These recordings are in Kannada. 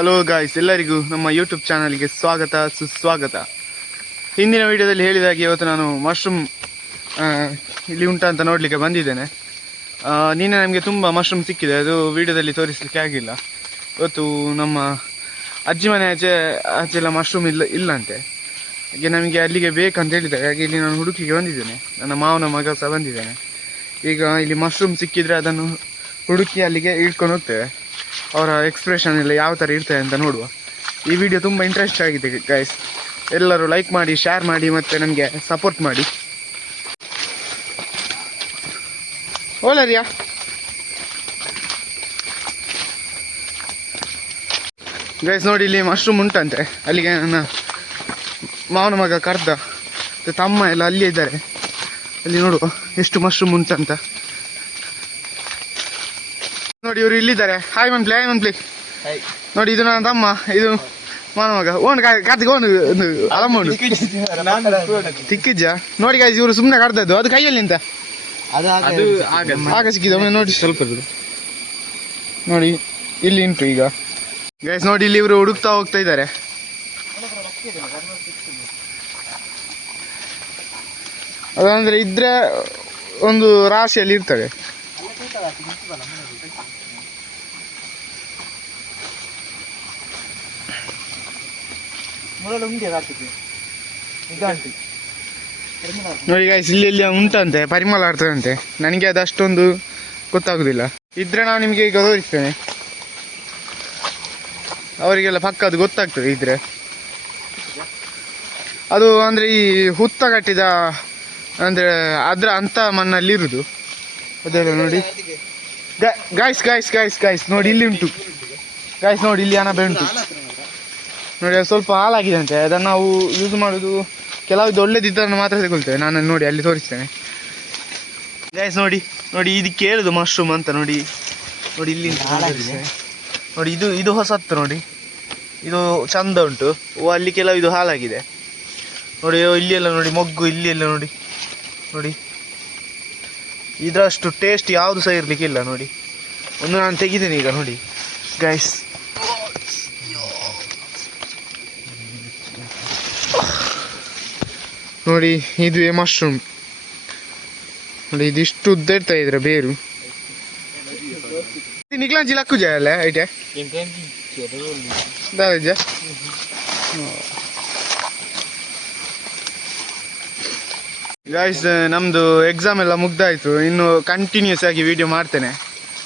ಹಲೋ ಗಾಯ್ಸ್, ಎಲ್ಲರಿಗೂ ನಮ್ಮ ಯೂಟ್ಯೂಬ್ ಚಾನಲ್ಗೆ ಸ್ವಾಗತ ಸುಸ್ವಾಗತ. ಹಿಂದಿನ ವಿಡಿಯೋದಲ್ಲಿ ಹೇಳಿದಾಗೆ ಇವತ್ತು ನಾನು ಮಶ್ರೂಮ್ ಇಲ್ಲಿ ಉಂಟಾ ಅಂತ ನೋಡಲಿಕ್ಕೆ ಬಂದಿದ್ದೇನೆ. ನಿನ್ನೆ ನಮಗೆ ತುಂಬ ಮಶ್ರೂಮ್ ಸಿಕ್ಕಿದೆ, ಅದು ವಿಡಿಯೋದಲ್ಲಿ ತೋರಿಸಲಿಕ್ಕೆ ಆಗಿಲ್ಲ. ಇವತ್ತು ನಮ್ಮ ಅಜ್ಜಿ ಮನೆ ಆಚೆಲ್ಲ ಮಶ್ರೂಮ್ ಇಲ್ಲಂತೆ. ಹಾಗೆ ನಮಗೆ ಅಲ್ಲಿಗೆ ಬೇಕಂತ ಹೇಳಿದ್ದಾರೆ. ಹಾಗೆ ಇಲ್ಲಿ ನಾನು ಹುಡುಕಿಗೆ ಬಂದಿದ್ದೇನೆ, ನನ್ನ ಮಾವನ ಮಗ ಸಹ ಬಂದಿದ್ದೇನೆ. ಈಗ ಇಲ್ಲಿ ಮಶ್ರೂಮ್ ಸಿಕ್ಕಿದರೆ ಅದನ್ನು ಹುಡುಕಿ ಅಲ್ಲಿಗೆ ಇಟ್ಕೊಂಡು ಹೋಗ್ತೇವೆ. ಅವರ ಎಕ್ಸ್ಪ್ರೆಷನ್ ಎಲ್ಲ ಯಾವ ಥರ ಇರ್ತದೆ ಅಂತ ನೋಡುವ. ಈ ವಿಡಿಯೋ ತುಂಬ ಇಂಟ್ರೆಸ್ಟ್ ಆಗಿದೆ ಗೈಸ್. ಎಲ್ಲರೂ ಲೈಕ್ ಮಾಡಿ, ಶೇರ್ ಮಾಡಿ ಮತ್ತು ನನಗೆ ಸಪೋರ್ಟ್ ಮಾಡಿ. ಓಲರಿಯಾ ಗೈಸ್ ನೋಡಿ, ಇಲ್ಲಿ ಮಶ್ರೂಮ್ ಉಂಟಂತೆ. ಅಲ್ಲಿಗೆ ನನ್ನ ಮಾವನ ಮಗ ಕರ್ದ, ತಮ್ಮ ಎಲ್ಲ ಅಲ್ಲಿಯೇ ಇದ್ದಾರೆ. ಅಲ್ಲಿ ನೋಡುವ ಎಷ್ಟು ಮಶ್ರೂಮ್ ಉಂಟಂತ. ನೋಡಿ ಇವರು ಇಲ್ಲಿದ್ದಾರೆ. ಹಾಯ್ ಮನ್ಪ್ಲಿ, ಹಾಯ್ ಮನ್ಪ್ಲಿ. ನೋಡಿ ಇದು ನನ್ನ ತಮ್ಮ, ಇದು ಮಾವನ ಮಗ. ಓಣ್ ಕಾರ್ತಿಕ್ ಓಣ್ ಒಂದು ಅಲಮ್ಮೋಣು ತಿಕ್ಕಿಜ್ಜ. ನೋಡಿ ಗಾಯ್ಸ್, ಇವರು ಸುಮ್ಮನೆ ಕಡ್ದದ್ದು, ಅದು ಕೈಯಲ್ಲಿ ನಿಂತ ಆಗ ಸಿಕ್ಕಿದ. ಒಮ್ಮೆ ನೋಡಿ ಸ್ವಲ್ಪ ನೋಡಿ ಇಲ್ಲಿ ಉಂಟು ಈಗ ಗೈಸ್. ನೋಡಿ ಇಲ್ಲಿ ಇವರು ಹುಡುಕ್ತಾ ಹೋಗ್ತಾ ಇದ್ದಾರೆ. ಅದಂದ್ರೆ ಇದ್ರೆ ಒಂದು ರಾಶಿಯಲ್ಲಿ ಇರ್ತದೆ. ನೋಡಿ ಗಾಯ್ಸ್, ಇಲ್ಲಿ ಉಂಟಂತೆ, ಪರಿಮಳ ಆಡ್ತದಂತೆ. ನನಗೆ ಅದು ಅಷ್ಟೊಂದು ಗೊತ್ತಾಗುದಿಲ್ಲ. ಇದ್ರೆ ನಾನು ನಿಮಗೆ ಈಗ ತೋರಿಸ್ತೇನೆ, ಅವರಿಗೆಲ್ಲ ಪಕ್ಕ ಅದು ಗೊತ್ತಾಗ್ತದೆ ಇದ್ರೆ. ಅದು ಅಂದರೆ ಈ ಹುತ್ತ ಕಟ್ಟಿದ ಅಂದರೆ ಅದರ ಅಂಥ ಮಣ್ಣಲ್ಲಿ ಇರುವುದು ಅದೆಲ್ಲ. ನೋಡಿ ಗಾಯ್ಸ್ ಗಾಯ್ಸ್ ಗಾಯ್ಸ್ ಗಾಯ್ಸ್ ನೋಡಿ ಇಲ್ಲಿ ಉಂಟು ಗಾಯ್ಸ್. ನೋಡಿ ಇಲ್ಲಿ ಅಣಬೆ ಉಂಟು ನೋಡಿ. ಅದು ಸ್ವಲ್ಪ ಹಾಳಾಗಿದೆ ಅಂತೆ. ಅದನ್ನು ನಾವು ಯೂಸ್ ಮಾಡೋದು ಕೆಲವು ಒಳ್ಳೆದಿದ್ದನ್ನು ಮಾತ್ರ ತಗೊಳ್ತೇವೆ. ನಾನು ನೋಡಿ ಅಲ್ಲಿ ತೋರಿಸ್ತೇನೆ ಗಾಯ್ಸ್. ನೋಡಿ ನೋಡಿ ಇದಕ್ಕೆ ಹೇಳುದು ಮಶ್ರೂಮ್ ಅಂತ. ನೋಡಿ ನೋಡಿ ಇಲ್ಲಿ ನೋಡಿ, ಇದು ಹೊಸತ್ತು. ನೋಡಿ ಇದು ಚಂದ ಉಂಟು. ಅಲ್ಲಿ ಕೆಲವು ಇದು ಹಾಳಾಗಿದೆ ನೋಡಿ. ಇಲ್ಲಿ ಎಲ್ಲ ನೋಡಿ ಮೊಗ್ಗು, ಇಲ್ಲಿ ಎಲ್ಲ ನೋಡಿ ನೋಡಿ. ಇದರಷ್ಟು ಟೇಸ್ಟ್ ಯಾವುದು ಸಹ ಇರಲಿಕ್ಕಿಲ್ಲ. ನೋಡಿ ಒಂದು ನಾನು ತೆಗಿದ್ದೀನಿ ಈಗ ನೋಡಿ ಗೈಸ್. ನೋಡಿ ಇದು ಮಶ್ರೂಮ್ ನೋಡಿ, ಇದಿಷ್ಟು ಉದ್ದ ಇರ್ತಾ ಇದ್ರೆ ಬೇರು. ನಿಕ್ಲಾಂಚಿ ಲಕ್ಕುಜ ಅಲ್ಲ ಐಟೆ ದಾವಜ್ಜ. ಗಾಯ್ಸ್, ನಮ್ಮದು ಎಕ್ಸಾಮ್ ಎಲ್ಲ ಮುಗ್ದಾಯಿತು. ಇನ್ನು ಕಂಟಿನ್ಯೂಸ್ ಆಗಿ ವಿಡಿಯೋ ಮಾಡ್ತೇನೆ.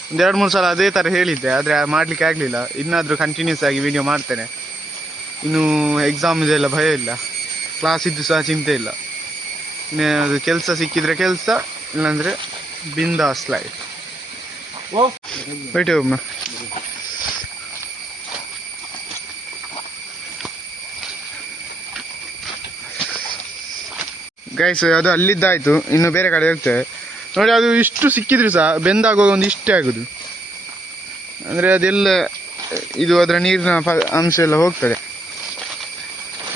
ಒಂದು 2-3 ಸಲ ಅದೇ ಥರ ಹೇಳಿದ್ದೆ, ಆದರೆ ಮಾಡಲಿಕ್ಕೆ ಆಗಲಿಲ್ಲ. ಇನ್ನಾದರೂ ಕಂಟಿನ್ಯೂಸ್ ಆಗಿ ವಿಡಿಯೋ ಮಾಡ್ತೇನೆ. ಇನ್ನು ಎಕ್ಸಾಮ್ ಇದೆಲ್ಲ ಭಯ ಇಲ್ಲ, ಕ್ಲಾಸ್ ಇದ್ದು ಸಹ ಚಿಂತೆ ಇಲ್ಲ. ಅದು ಕೆಲಸ ಸಿಕ್ಕಿದರೆ ಕೆಲಸ, ಇಲ್ಲಾಂದರೆ ಬಿಂದಾಸ್ ಲೈಫ್. ಬೈಟೆ ಒಮ್ಮೆ ಗೈಸ್. ಅದು ಅಲ್ಲಿದ್ದಾಯಿತು, ಇನ್ನು ಬೇರೆ ಕಡೆ ಹೋಗ್ತೇವೆ. ನೋಡಿ ಅದು ಇಷ್ಟು ಸಿಕ್ಕಿದ್ರು ಸಹ ಬೆಂದಾಗುವಾಗ ಒಂದು ಇಷ್ಟೇ ಆಗೋದು. ಅಂದರೆ ಅದೆಲ್ಲ ಇದು ಅದರ ನೀರಿನ ಅಂಶ ಎಲ್ಲ ಹೋಗ್ತದೆ.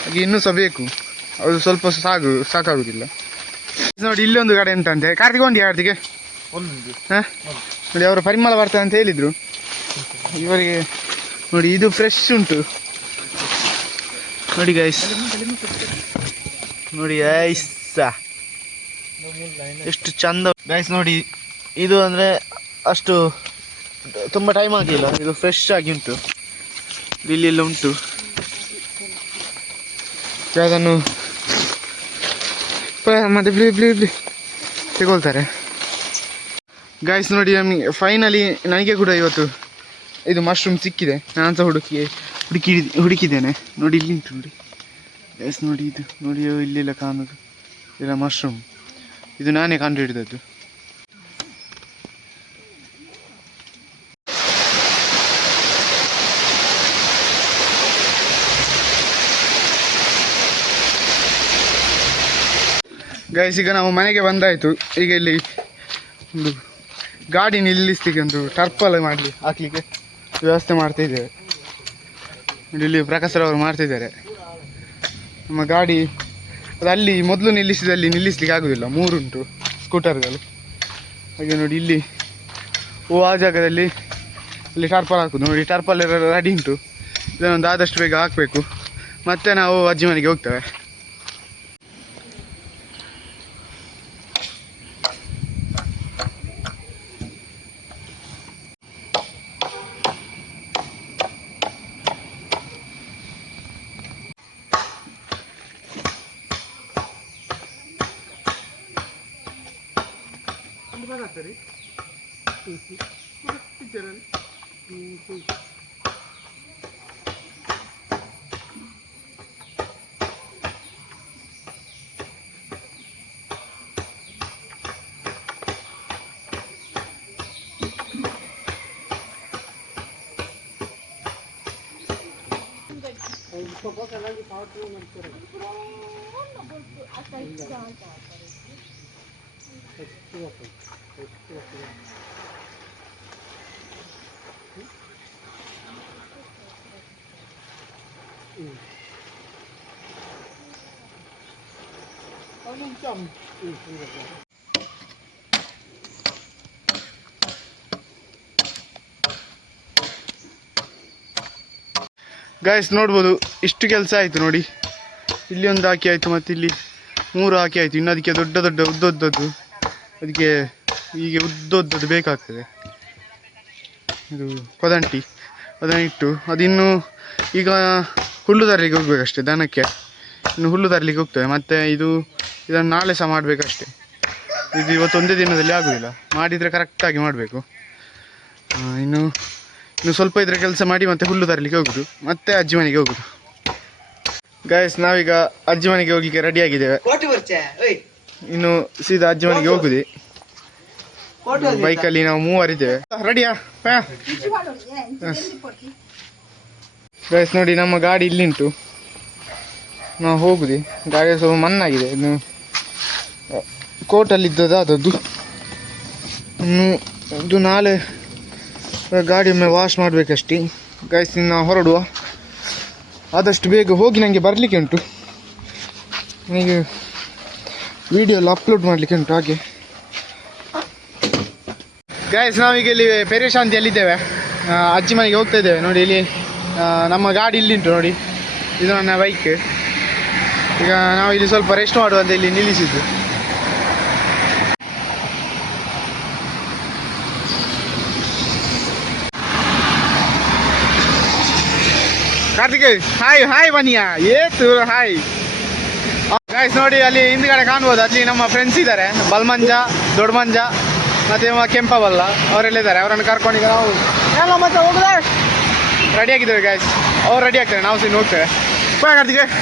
ಹಾಗೆ ಇನ್ನೂ ಸಹ ಬೇಕು, ಅದು ಸ್ವಲ್ಪ ಸಾಕಾಗುದಿಲ್ಲ. ನೋಡಿ ಇಲ್ಲೊಂದು ಕಡೆ ಉಂಟಂತೆ. ಕಾರ್ತಿಕ್ ಉಂಟು ಕಾರ್ತಿಗೆ ಹಾಂ ನೋಡಿ, ಅವರು ಪರಿಮಳ ಬರ್ತದೆ ಅಂತ ಹೇಳಿದರು ಇವರಿಗೆ. ನೋಡಿ ಇದು ಫ್ರೆಶ್ ಉಂಟು ನೋಡಿ ಗೈಸ್. ನೋಡಿ ಐಸ್ ಎಷ್ಟು ಚಂದ ಗೈಸ್. ನೋಡಿ ಇದು ಅಂದರೆ ಅಷ್ಟು ತುಂಬ ಟೈಮ್ ಆಗಿಲ್ಲ, ಇದು ಫ್ರೆಶ್ ಆಗಿ ಉಂಟು. ಇಲ್ಲೆಲ್ಲ ಉಂಟು, ಅದನ್ನು ಮತ್ತೆ ಬಿಳಿ ತಗೊಳ್ತಾರೆ ಗೈಸ್. ನೋಡಿ ನಮಗೆ ಫೈನಲಿ ನನಗೆ ಕೂಡ ಇವತ್ತು ಇದು ಮಶ್ರೂಮ್ ಸಿಕ್ಕಿದೆ. ನಾನು ಸಹ ಹುಡುಕಿದ್ದೇನೆ. ನೋಡಿ ಇಲ್ಲಿ ಉಂಟು ನೋಡಿ ಗೈಸ್. ನೋಡಿ ಇದು ನೋಡಿ, ಇಲ್ಲೆಲ್ಲ ಕಾಣೋದು ಇಲ್ಲ ಮಶ್ರೂಮ್. ಇದು ನಾನೇ ಕಂಡು ಹಿಡಿದದ್ದು. ಗೈಸ್, ಈಗ ನಾವು ಮನೆಗೆ ಬಂದಾಯಿತು. ಈಗ ಇಲ್ಲಿ ಒಂದು ಗಾಡಿ ನಿಲ್ಲಿಸ್ಲಿಕ್ಕೆ ಒಂದು ಟರ್ಪಲ್ ಹಾಕಲಿಕ್ಕೆ ವ್ಯವಸ್ಥೆ ಮಾಡ್ತಾಯಿದ್ದೇವೆ. ಇಲ್ಲಿ ಪ್ರಕಾಶರವರು ಮಾಡ್ತಿದ್ದಾರೆ. ನಮ್ಮ ಗಾಡಿ ಅದು ಅಲ್ಲಿ ಮೊದಲು ನಿಲ್ಲಿಸಿದಲ್ಲಿ ನಿಲ್ಲಿಸ್ಲಿಕ್ಕೆ ಆಗೋದಿಲ್ಲ, 3 ಉಂಟು ಸ್ಕೂಟರ್ಗಳು. ಹಾಗೆ ನೋಡಿ ಇಲ್ಲಿ ಆ ಜಾಗದಲ್ಲಿ ಇಲ್ಲಿ ಟಾರ್ಪಲ್ ಹಾಕೋದು. ನೋಡಿ ಟಾರ್ಪಲ್ ಎಲ್ಲ ರೆಡಿ ಉಂಟು. ಇದನ್ನೊಂದು ಆದಷ್ಟು ಬೇಗ ಹಾಕಬೇಕು. ಮತ್ತೆ ನಾವು ಅಜ್ಜಿ ಮನೆಗೆ ಹೋಗ್ತೇವೆ. ಗೈಸ್ ನೋಡ್ಬೋದು, ಇಷ್ಟು ಕೆಲಸ ಆಯಿತು ನೋಡಿ. ಇಲ್ಲಿ ಒಂದು ಹಾಕಿ ಆಯಿತು, ಮತ್ತು ಇಲ್ಲಿ 3 ಹಾಕಿ ಆಯಿತು. ಇನ್ನು ಅದಕ್ಕೆ ದೊಡ್ಡ ದೊಡ್ಡ ಉದ್ದದ್ದು ಅದಕ್ಕೆ ಹೀಗೆ ಉದ್ದದ್ದು ಬೇಕಾಗ್ತದೆ. ಇದು ಕೊದಂಟಿ ಅದನ್ನಿಟ್ಟು ಅದಿನ್ನು ಈಗ ಹುಲ್ಲು ತರಲಿಕ್ಕೆ ಹೋಗ್ಬೇಕಷ್ಟೆ. ದನಕ್ಕೆ ಇನ್ನು ಹುಲ್ಲು ತರಲಿಕ್ಕೆ ಹೋಗ್ತದೆ. ಮತ್ತು ಇದನ್ನು ನಾಳೆ ಸಹ ಮಾಡಬೇಕಷ್ಟೆ. ಇದು ಇವತ್ತು ಒಂದೇ ದಿನದಲ್ಲಿ ಆಗೋದಿಲ್ಲ, ಮಾಡಿದರೆ ಕರೆಕ್ಟಾಗಿ ಮಾಡಬೇಕು. ಇನ್ನು ಸ್ವಲ್ಪ ಇದರ ಕೆಲಸ ಮಾಡಿ ಮತ್ತೆ ಹುಲ್ಲು ತರಲಿಕ್ಕೆ ಹೋಗೋದು, ಮತ್ತೆ ಅಜ್ಜಿ ಮನೆಗೆ ಹೋಗೋದು. ಗೈಸ್ ನಾವೀಗ ಅಜ್ಜಿ ಮನೆಗೆ ಹೋಗ್ಲಿಕ್ಕೆ ರೆಡಿ ಆಗಿದ್ದೇವೆ. ಇನ್ನು ಸೀದಾ ಅಜ್ಜಿ ಮನೆಗೆ ಹೋಗುದೇ. ಬೈಕಲ್ಲಿ ನಾವು 3 ಇದ್ದೇವೆ. ರೆಡಿಯಾ? ಗೈಸ್ ನೋಡಿ, ನಮ್ಮ ಗಾಡಿ ಇಲ್ಲಿಂಟು, ನಾವು ಹೋಗುದೇ. ಗಾಡಿ ಸ್ವಲ್ಪ ಮಣ್ಣಾಗಿದೆ. ಇನ್ನು ಕೋಟಲ್ಲಿದ್ದದ್ದು ಅದದ್ದು. ಇನ್ನು ಇದು ನಾಳೆ ಗಾಡಿ ಒಮ್ಮೆ ವಾಶ್ ಮಾಡಬೇಕಷ್ಟೇ. ಗೈಸ್ ನಾವು ಹೊರಡುವ. ಆದಷ್ಟು ಬೇಗ ಹೋಗಿ ನನಗೆ ಬರಲಿಕ್ಕೆ ಉಂಟು. ನನಗೆ ವಿಡಿಯೋ ಎಲ್ಲ ಅಪ್ಲೋಡ್ ಮಾಡಲಿಕ್ಕೆ ಉಂಟು. ಹಾಗೆ ಗೈಸ್ ನಾವೀಗ ಇಲ್ಲಿ ಪೆರೇಶಾಂತಿಯಲ್ಲಿದ್ದೇವೆ. ಅಜ್ಜಿ ಮನೆಗೆ ಹೋಗ್ತಾ ಇದ್ದೇವೆ. ನೋಡಿ ಇಲ್ಲಿ ನಮ್ಮ ಗಾಡಿ ಇಲ್ಲಿಂಟು ನೋಡಿ. ಇದು ನನ್ನ ಬೈಕ್. ಈಗ ನಾವು ಇಲ್ಲಿ ಸ್ವಲ್ಪ ರೆಸ್ಟ್ ಮಾಡುವಂತ ಇಲ್ಲಿ ನಿಲ್ಲಿಸಿದ್ದು. ಕಾರ್ತಿಕ್ ಹಾಯ್ ಹಾಯ್ ಬನ್ನಿಯಾ ಏತು ಹಾಯ್. ಗೈಸ್ ನೋಡಿ, ಅಲ್ಲಿ ಹಿಂದ್ಗಡೆ ಕಾಣ್ಬೋದು, ಅಲ್ಲಿ ನಮ್ಮ ಫ್ರೆಂಡ್ಸ್ ಇದ್ದಾರೆ. ಬಲ್ಮಂಜ, ದೊಡ್ಡ ಮಂಜ ಮತ್ತು ಕೆಂಪಬಲ್ಲ ಅವರೆಲ್ಲ ಇದ್ದಾರೆ. ಅವರನ್ನು ಕರ್ಕೊಂಡು ಈಗ ನಾವು ಎಲ್ಲ ಮತ್ತೆ ಹೋಗುದೇ ರೆಡಿ ಆಗಿದ್ದೇವೆ. ಗೈಸ್ ಅವ್ರು ರೆಡಿ ಆಗ್ತಾರೆ, ನಾವು ಸಹ ಹೋಗ್ತೇವೆ. ಬಾ ಕಾರ್ತಿಕ್.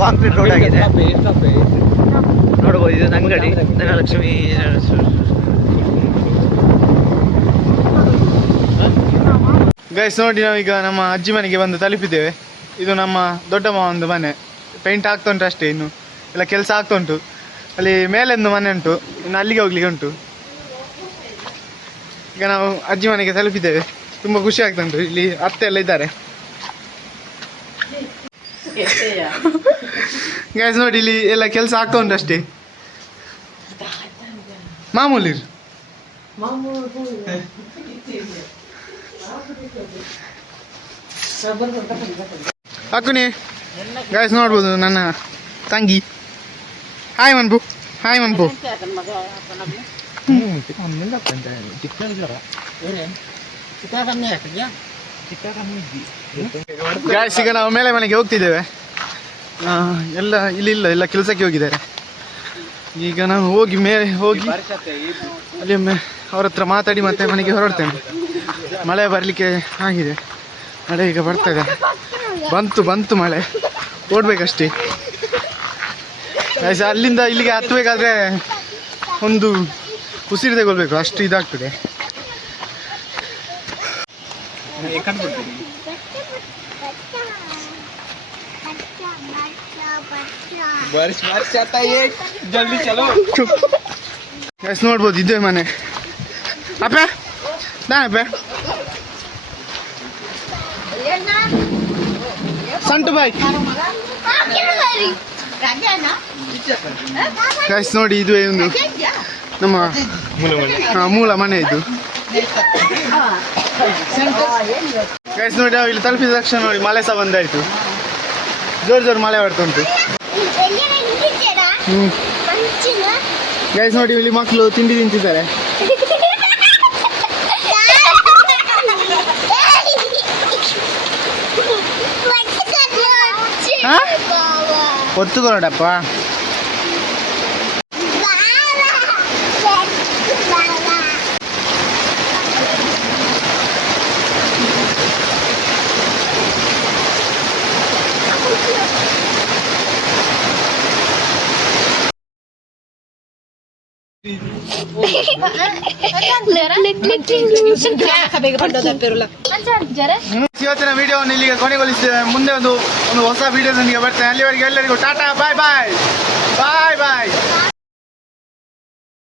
ಕಾಂಕ್ರೀಟ್ ರೋಡ್ ಆಗಿದೆ ನೋಡಬಹುದು. ಇದು ಅಂಗಡಿ ಧನಲಕ್ಷ್ಮಿ. ಗೈಸ್ ನೋಡಿ, ನಾವೀಗ ನಮ್ಮ ಅಜ್ಜಿ ಮನೆಗೆ ಬಂದು ತಲುಪಿದ್ದೇವೆ. ಇದು ನಮ್ಮ ದೊಡ್ಡಮ್ಮ ಒಂದು ಮನೆ. ಪೇಂಟ್ ಆಗ್ತಾ ಉಂಟು ಅಷ್ಟೇ, ಇನ್ನು ಎಲ್ಲ ಕೆಲಸ ಆಗ್ತಾ ಉಂಟು. ಅಲ್ಲಿ ಮೇಲೊಂದು ಮನೆ ಉಂಟು, ಇನ್ನು ಅಲ್ಲಿಗೆ ಹೋಗ್ಲಿಕ್ಕೆ ಉಂಟು. ಈಗ ನಾವು ಅಜ್ಜಿ ಮನೆಗೆ ತಲುಪಿದ್ದೇವೆ. ತುಂಬ ಖುಷಿ ಆಗ್ತಾ ಉಂಟು. ಇಲ್ಲಿ ಅತ್ತೆ ಎಲ್ಲ ಇದ್ದಾರೆ. ಗೈಸ್ ನೋಡಿ, ಇಲ್ಲಿ ಎಲ್ಲ ಕೆಲಸ ಆಗ್ತಾ ಉಂಟು ಅಷ್ಟೇ, ಮಾಮೂಲಿ. ಹಾಕುನಿ ಗೈಸ್ ನೋಡ್ಬೋದು ನನ್ನ ತಂಗಿ. ಹಾಯ್ ಮನ್ಪು, ಹಾಯ್ ಮನ್ಪು. ಗೈಸ್ ಈಗ ನಾವು ಮೇಲೆ ಮನೆಗೆ ಹೋಗ್ತಿದ್ದೇವೆ. ಎಲ್ಲ ಇಲ್ಲಿ ಇಲ್ಲ, ಎಲ್ಲ ಕೆಲಸಕ್ಕೆ ಹೋಗಿದ್ದಾರೆ. ಈಗ ನಾನು ಹೋಗಿ ಅಲ್ಲಿ ಒಮ್ಮೆ ಅವ್ರ ಹತ್ರ ಮಾತಾಡಿ ಮತ್ತೆ ಮನೆಗೆ ಹೊರಡ್ತೇನೆ. ಮಳೆ ಬರಲಿಕ್ಕೆ ಆಗಿದೆ, ಮಳೆ ಈಗ ಬರ್ತದೆ. ಬಂತು ಮಳೆ, ಓಡ್ಬೇಕಷ್ಟೇ. ಅಲ್ಲಿಂದ ಇಲ್ಲಿಗೆ ಹತ್ತಬೇಕಾದ್ರೆ ಒಂದು ಉಸಿರು ತಗೊಳ್ಬೇಕು, ಅಷ್ಟು ಇದಾಗ್ತದೆ. ನೋಡ್ಬೋದು, ಇದೇ ಮನೆ. ಅಪ್ಪ ನಾನಪ್ಪ ಸಂಟು ಬಾಯ್. ಗೈಸ್ ನೋಡಿ, ಇದುವೇ ಒಂದು ನಮ್ಮ ಮೂಲ ಮನೆ ಇದು. ಗೈಸ್ ನೋಡಿ, ನಾವು ಇಲ್ಲಿ ತಲುಪಿದ ತಕ್ಷಣ ನೋಡಿ ಮಳೆ ಸಹ ಬಂದಾಯ್ತು. ಜೋರು ಮಳೆ ಬರ್ತಾ ಉಂಟು. ಗೈಸ್ ನೋಡಿ, ಇಲ್ಲಿ ಮಕ್ಕಳು ತಿಂಡಿ ತಿಂತಿದ್ದಾರೆ. ಒತ್ತುಕೊಳ್ಳೋಡಪ್ಪ. ಇವತ್ತಿನ ವಿಡಿಯೋವನ್ನು ಇಲ್ಲಿಗೆ ಕೊನೆಗೊಳಿಸ್ತೇವೆ. ಮುಂದೆ ಒಂದು ಹೊಸ ವಿಡಿಯೋದೊಂದಿಗೆ ಬರ್ತೇನೆ. ಅಲ್ಲಿವರೆಗೆ ಎಲ್ಲರಿಗೂ ಟಾಟಾ, ಬಾಯ್ ಬಾಯ್.